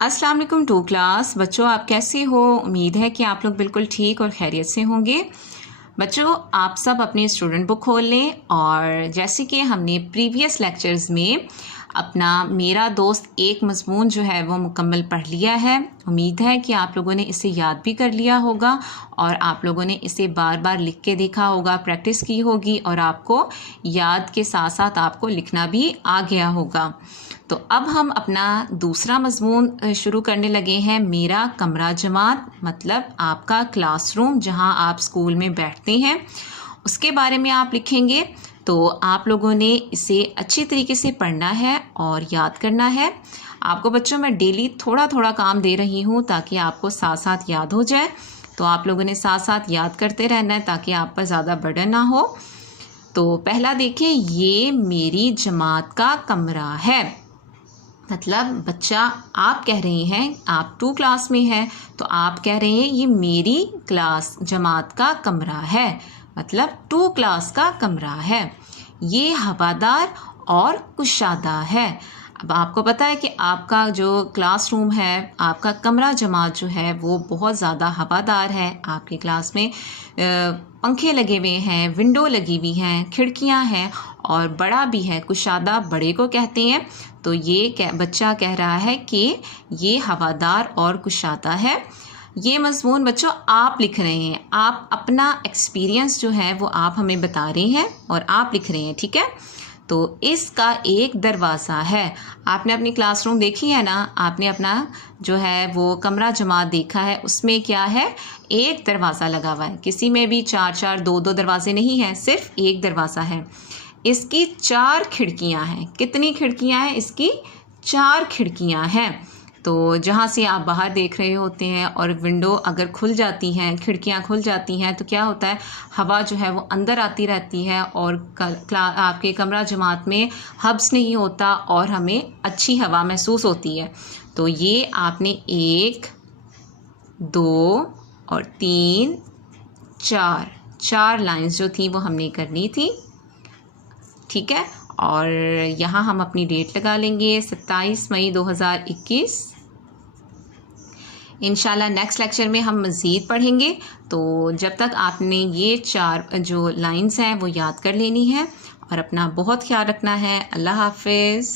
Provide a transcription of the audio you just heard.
अस्सलाम वालेकुम to class. बच्चों आप कैसे हो? उम्मीद है कि आप लोग बिल्कुल ठीक और खैरियत से होंगे। बच्चों आप सब अपनी स्टूडेंट बुक खोल लें और जैसे कि हमने प्रीवियस लेक्चर्स में अपना मेरा दोस्त एक मज़मून जो है वो मुकम्मल पढ़ लिया है। उम्मीद है कि आप लोगों ने इसे याद भी कर लिया होगा और आप लोगों ने इसे बार बार लिख के देखा होगा, प्रैक्टिस की होगी और आपको याद के साथ साथ आपको लिखना भी आ गया होगा। तो अब हम अपना दूसरा मज़मून शुरू करने लगे हैं। मेरा कमरा जमात मतलब आपका क्लासरूम जहां आप स्कूल में बैठते हैं, उसके बारे में आप लिखेंगे। तो आप लोगों ने इसे अच्छी तरीके से पढ़ना है और याद करना है। आपको बच्चों मैं डेली थोड़ा थोड़ा काम दे रही हूँ ताकि आपको साथ साथ याद हो जाए। तो आप लोगों ने साथ साथ याद करते रहना है ताकि आप पर ज़्यादा बर्डन ना हो। तो पहला देखिए, ये मेरी जमात का कमरा है। मतलब बच्चा आप कह रहे हैं, आप 2 क्लास में हैं तो आप कह रहे हैं ये मेरी क्लास जमात का कमरा है, मतलब 2 क्लास का कमरा है। ये हवादार और कुशादा है। अब आपको पता है कि आपका जो क्लासरूम है, आपका कमरा जमात जो है वो बहुत ज़्यादा हवादार है। आपकी क्लास में पंखे लगे हुए हैं, विंडो लगी हुई हैं, खिड़कियां हैं और बड़ा भी है। कुशादा बड़े को कहते हैं। तो ये बच्चा कह रहा है कि ये हवादार और कुशादा है। ये मज़मून बच्चों आप लिख रहे हैं, आप अपना एक्सपीरियंस जो है वो आप हमें बता रहे हैं और आप लिख रहे हैं, ठीक है। तो इसका एक दरवाज़ा है। आपने अपनी क्लासरूम देखी है ना, आपने अपना जो है वो कमरा जमात देखा है, उसमें क्या है, एक दरवाज़ा लगा हुआ है। किसी में भी 4-4 2-2 दरवाजे नहीं हैं, सिर्फ एक दरवाज़ा है। इसकी 4 खिड़कियां हैं। कितनी खिड़कियां हैं? इसकी 4 खिड़कियां हैं। तो जहाँ से आप बाहर देख रहे होते हैं और विंडो अगर खुल जाती हैं, खिड़कियाँ खुल जाती हैं तो क्या होता है, हवा जो है वो अंदर आती रहती है और आपके कमरा जमात में हब्स नहीं होता और हमें अच्छी हवा महसूस होती है। तो ये आपने 1 2 और 3 4 लाइंस जो थी वो हमने करनी थी, ठीक है। और यहाँ हम अपनी डेट लगा लेंगे 27 मई 2021। इंशाल्लाह नेक्स्ट लेक्चर में हम मज़ीद पढ़ेंगे। तो जब तक आपने ये 4 जो लाइंस हैं वो याद कर लेनी है और अपना बहुत ख्याल रखना है। अल्लाह हाफिज़।